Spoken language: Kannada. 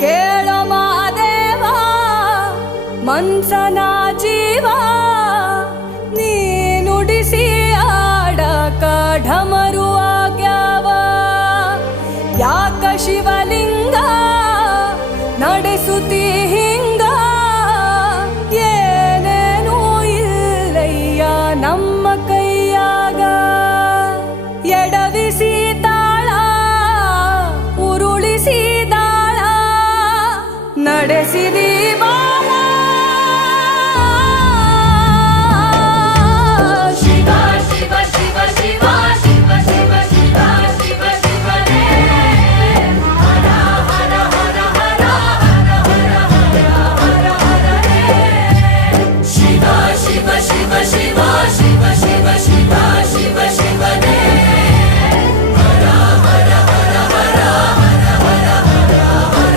ಕೇಳೋ ಮಾದೇವ ಮನ್ಸನ ಜೀವ ನೀ ನುಡಿಸಿ ಆಡಕ ಢಮರು ಆಗ್ಯಾವ ಯಾಕ ಶಿವಲಿಂಗ ನಡೆಸುತ್ತಿ ಹಿಂಗ ಏನೇನೂ ಇಲ್ಲಯ್ಯ ನಮ್ಮ ಕೈಯಾಗ ಎಡವಿಸಿ ತಾಳ ಉರುಳಿಸಿ ದಾಳ ನಡೆಸಿದಿ